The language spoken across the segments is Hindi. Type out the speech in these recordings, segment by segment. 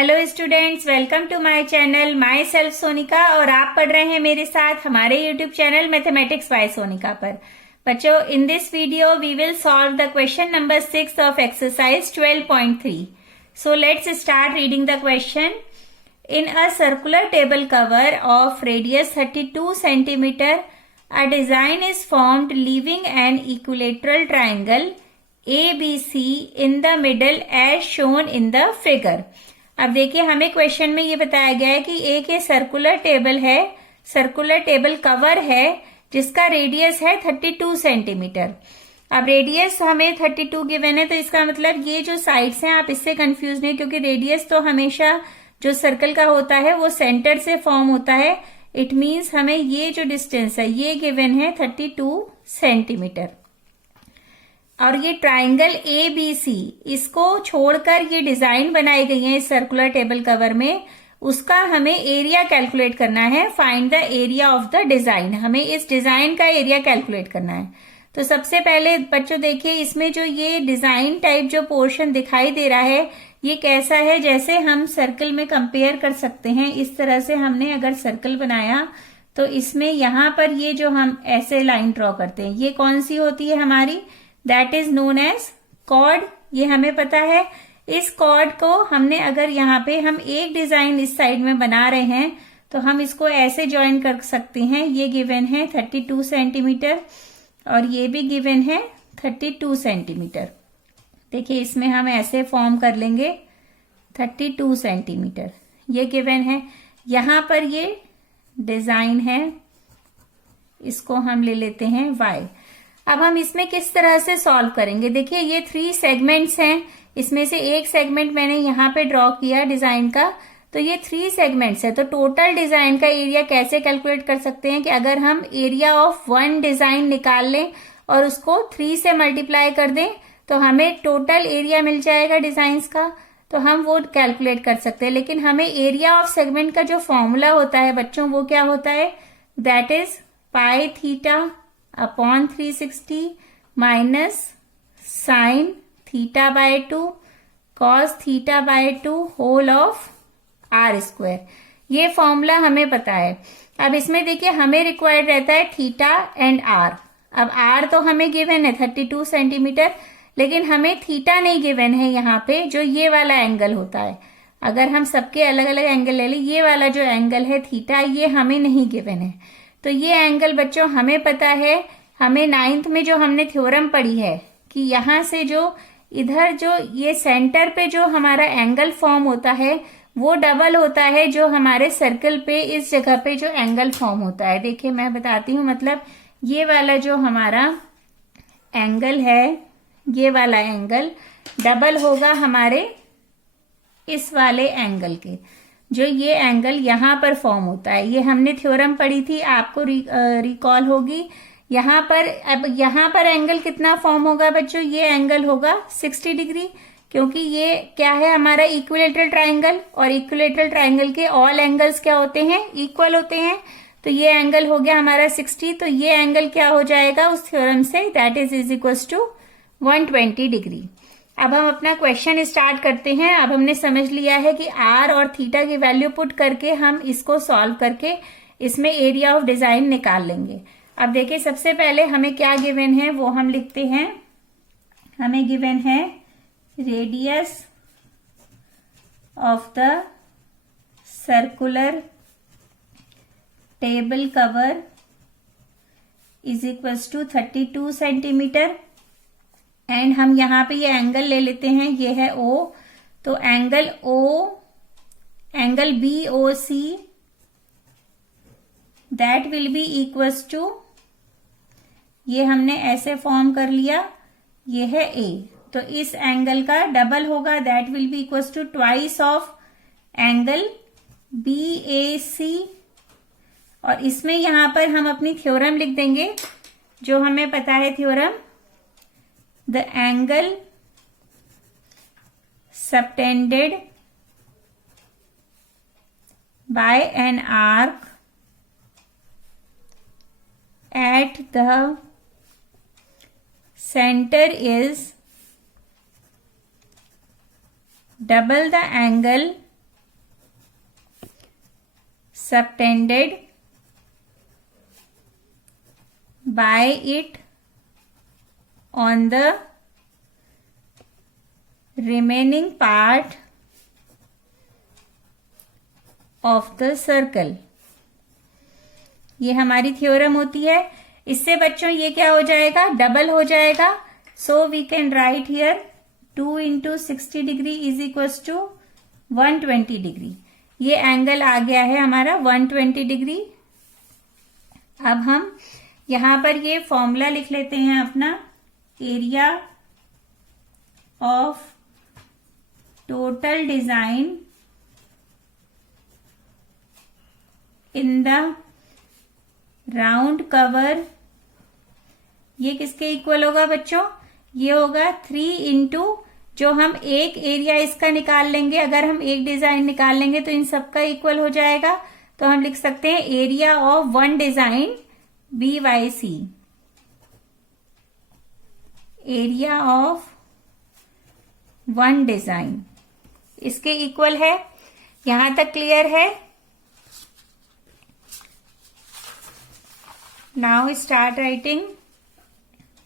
Hello students, welcome to my channel myself Sonika. और आप पढ़ रहे हैं मेरे साथ हमारे YouTube channel mathematics by Sonika पर। बच्चों, in this video we will solve the question number 6 of exercise 12.3। So let's start reading the question. In a circular table cover of radius 32 centimeter, a design is formed leaving an equilateral triangle ABC in the middle as shown in the figure। अब देखिए, हमें क्वेश्चन में ये बताया गया है कि एक ये सर्कुलर टेबल है, सर्कुलर टेबल कवर है जिसका रेडियस है 32 सेंटीमीटर। अब रेडियस हमें 32 गिवन है, तो इसका मतलब ये जो साइड्स हैं आप इससे कंफ्यूज नहीं, क्योंकि रेडियस तो हमेशा जो सर्कल का होता है वो सेंटर से फॉर्म होता है। इट मीन्स हमें ये जो डिस्टेंस है ये गिवन है 32 सेंटीमीटर। और ये ट्राइंगल ABC, इसको छोड़कर ये डिजाइन बनाई गई है इस सर्कुलर टेबल कवर में, उसका हमें एरिया कैलकुलेट करना है। Find the area of the design, हमें इस डिजाइन का एरिया कैलकुलेट करना है। तो सबसे पहले बच्चों देखिए, इसमें जो ये डिजाइन टाइप जो पोर्शन दिखाई दे रहा है ये कैसा है, जैसे हम सर्कल में कंपेयर कर सकते हैं। इस तरह से हमने अगर सर्कल बनाया तो इसमें यहां पर ये जो हम ऐसे लाइन ड्रॉ करते हैं ये कौन सी होती है हमारी, that is known as chord. ये हमें पता है। इस कॉर्ड को हमने अगर यहाँ पे हम एक डिजाइन इस साइड में बना रहे हैं तो हम इसको ऐसे ज्वाइन कर सकते हैं। ये गिवन है 32 सेंटीमीटर और ये भी गिवन है 32 सेंटीमीटर। देखिए, इसमें हम ऐसे फॉर्म कर लेंगे 32 सेंटीमीटर, ये गिवन है। यहाँ पर ये डिजाइन है, इसको हम ले लेते हैं y। अब हम इसमें किस तरह से सॉल्व करेंगे, देखिए ये 3 सेगमेंट्स हैं, इसमें से एक सेगमेंट मैंने यहाँ पे ड्रॉ किया डिजाइन का, तो ये 3 सेगमेंट्स है। तो टोटल डिजाइन का एरिया कैसे कैलकुलेट कर सकते हैं कि अगर हम एरिया ऑफ 1 डिजाइन निकाल लें और उसको 3 से मल्टीप्लाई कर दें तो हमें टोटल एरिया मिल जाएगा डिजाइन्स का, तो हम वो कैलकुलेट कर सकते हैं। लेकिन हमें एरिया ऑफ सेगमेंट का जो फॉर्मूला होता है बच्चों वो क्या होता है, that is pi theta upon 360 minus sine theta by 2 cos theta by 2 whole of r square. ये फॉर्मूला हमें पता है। अब इसमें देखिए हमें रिक्वायर्ड रहता है थीटा एंड आर। अब आर तो हमें गिवन है 32 सेंटीमीटर, लेकिन हमें थीटा नहीं गिवन है यहाँ पे, जो ये वाला एंगल होता है। अगर हम सबके अलग अलग एंगल ले लें, ये वाला जो एंगल है थीटा, ये हमें नहीं गिवन है। तो ये एंगल बच्चों हमें पता है, हमें 9th में जो हमने थ्योरम पढ़ी है कि यहां से जो इधर जो ये सेंटर पे जो हमारा एंगल फॉर्म होता है वो डबल होता है जो हमारे सर्कल पे इस जगह पे जो एंगल फॉर्म होता है। देखिए मैं बताती हूँ, मतलब ये वाला जो हमारा एंगल है, ये वाला एंगल डबल होगा हमारे इस वाले एंगल के, जो ये एंगल यहाँ पर फॉर्म होता है। ये हमने थ्योरम पढ़ी थी, आपको रिकॉल होगी। यहाँ पर अब यहाँ पर एंगल कितना फॉर्म होगा बच्चों, ये एंगल होगा 60 डिग्री, क्योंकि ये क्या है हमारा इक्विलेटरल ट्राइंगल, और इक्विलेटरल ट्राइंगल के ऑल एंगल्स क्या होते हैं, इक्वल होते हैं। तो ये एंगल हो गया हमारा 60, तो ये एंगल क्या हो जाएगा उस थ्योरम से, that is equals to 120 degree. अब हम अपना क्वेश्चन स्टार्ट करते हैं। अब हमने समझ लिया है कि आर और थीटा की वैल्यू पुट करके हम इसको सॉल्व करके इसमें एरिया ऑफ डिजाइन निकाल लेंगे। अब देखिए, सबसे पहले हमें क्या गिवन है वो हम लिखते हैं। हमें गिवन है radius of the circular table cover is equals to 32 centimetre. And हम यहाँ पे ये एंगल ले लेते हैं, ये है O, तो angle O, angle BOC that will be equals to, ये हमने ऐसे फॉर्म कर लिया, ये है A, तो इस एंगल का डबल होगा, that will be equals to twice of angle BAC। और इसमें यहां पर हम अपनी थ्योरम लिख देंगे जो हमें पता है theorem, the angle subtended by an arc at the center is double the angle subtended by it on the remaining part of the circle। ये हमारी थ्योरम होती है। इससे बच्चों ये क्या हो जाएगा, डबल हो जाएगा। So we can write here 2 into 60 degree is equal to 120 degree. ये एंगल आ गया है हमारा 120 डिग्री। अब हम यहां पर ये फॉर्मूला लिख लेते हैं अपना, area of total design in the round cover. ये किसके इक्वल होगा बच्चों, ये होगा 3 इंटू, जो हम एक एरिया इसका निकाल लेंगे, अगर हम एक डिजाइन निकाल लेंगे तो इन सबका इक्वल हो जाएगा। तो हम लिख सकते हैं area of one design BYC, area of one design इसके इक्वल है। यहां तक क्लियर है। Now start writing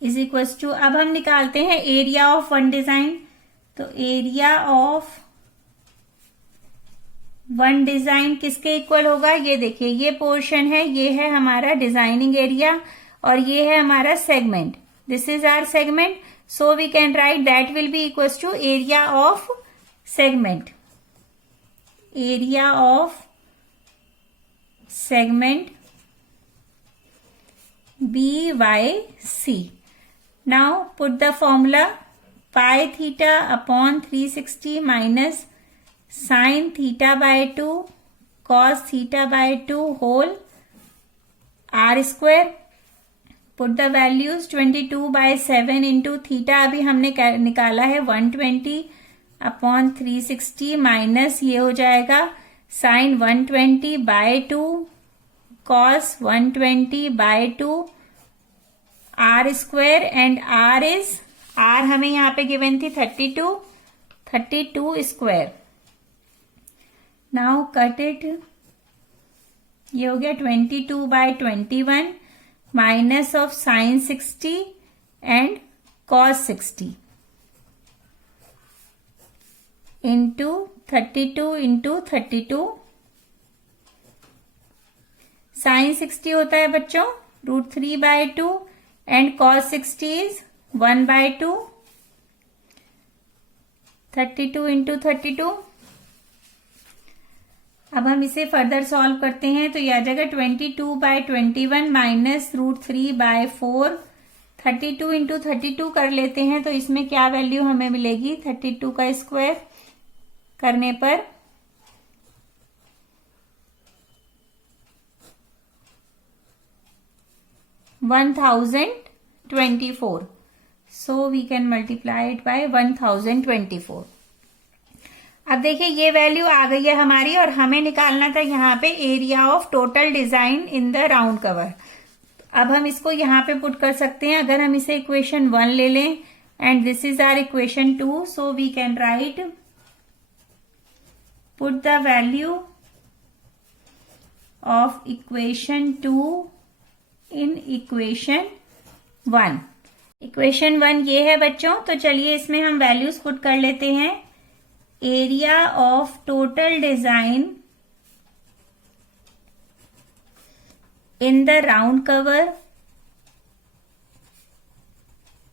is equals to, अब हम निकालते हैं एरिया ऑफ वन डिजाइन। तो एरिया ऑफ वन डिजाइन किसके इक्वल होगा, ये देखिए ये पोर्शन है, ये है हमारा डिजाइनिंग एरिया और ये है हमारा segment. This is our segment, so we can write that will be equals to area of segment, area of segment BYC। Now put the formula pi theta upon 360 minus sin theta by 2 cos theta by 2 whole r square। Put the values 22/7 into theta अभी हमने निकाला है 120 upon 360 माइनस ये हो जाएगा sin 120/2 cos 120/2 r square and r हमें यहाँ पे गिवन थी 32 स्क्वायर। नाउ कट इट, ये हो गया 22/21 minus of sine 60 and cos 60 into 32 into 32। Sine 60 होता है बच्चों √3/2 एंड cos 60 इज 1/2। 32 इंटू 32। अब हम इसे फर्दर सॉल्व करते हैं तो यह आ जाएगा 22/21 माइनस √3/4। 32 इंटू 32 कर लेते हैं तो इसमें क्या वैल्यू हमें मिलेगी, 32 का स्क्वायर करने पर 1024। So we can multiply it by 1024। अब देखिए ये वैल्यू आ गई है हमारी और हमें निकालना था यहाँ पे area of total design in the round cover. अब हम इसको यहाँ पे पुट कर सकते हैं। अगर हम इसे इक्वेशन 1 ले लें and this is our equation 2, so we can write put the value of equation 2 in equation 1। Equation 1 ये है बच्चों, तो चलिए इसमें हम वैल्यूज पुट कर लेते हैं। Area of total design in the round cover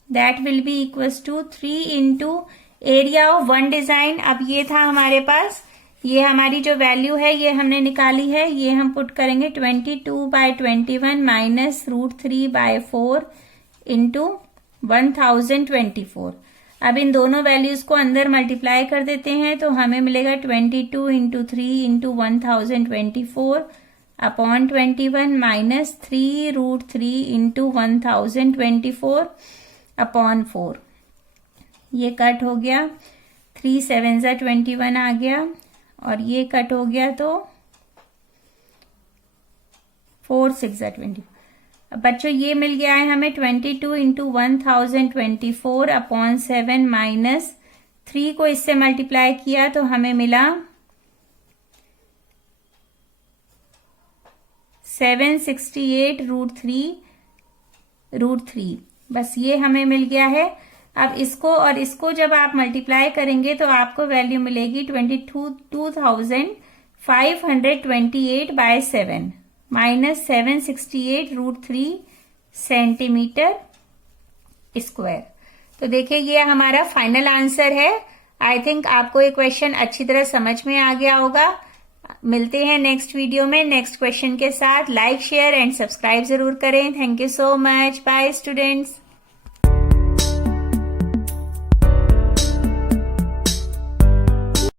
that will be equals to 3 into area of one design. अब ये था हमारे पास, ये हमारी जो वैल्यू है ये हमने निकाली है, ये हम पुट करेंगे 22/21 माइनस √3/4 इंटू 1024। अब इन दोनों वैल्यूज को अंदर मल्टीप्लाई कर देते हैं तो हमें मिलेगा 22 into 3 into 1024 upon 21 minus 3√3 into 1024 upon 4। ये कट हो गया, 3 7 21 आ गया और ये कट हो गया तो 4 6 20। बच्चों ये मिल गया है हमें 22 इंटू 1024 अपॉन 7 माइनस 3 को इससे मल्टीप्लाई किया तो हमें मिला 768√3 बस ये हमें मिल गया है। अब इसको और इसको जब आप मल्टीप्लाई करेंगे तो आपको वैल्यू मिलेगी 22,528/7 माइनस 768√3 सेंटीमीटर स्क्वायर। तो देखिए ये हमारा फाइनल आंसर है। आई थिंक आपको ये क्वेश्चन अच्छी तरह समझ में आ गया होगा। मिलते हैं नेक्स्ट वीडियो में नेक्स्ट क्वेश्चन के साथ। लाइक शेयर एंड सब्सक्राइब जरूर करें। Thank you so much. Bye students.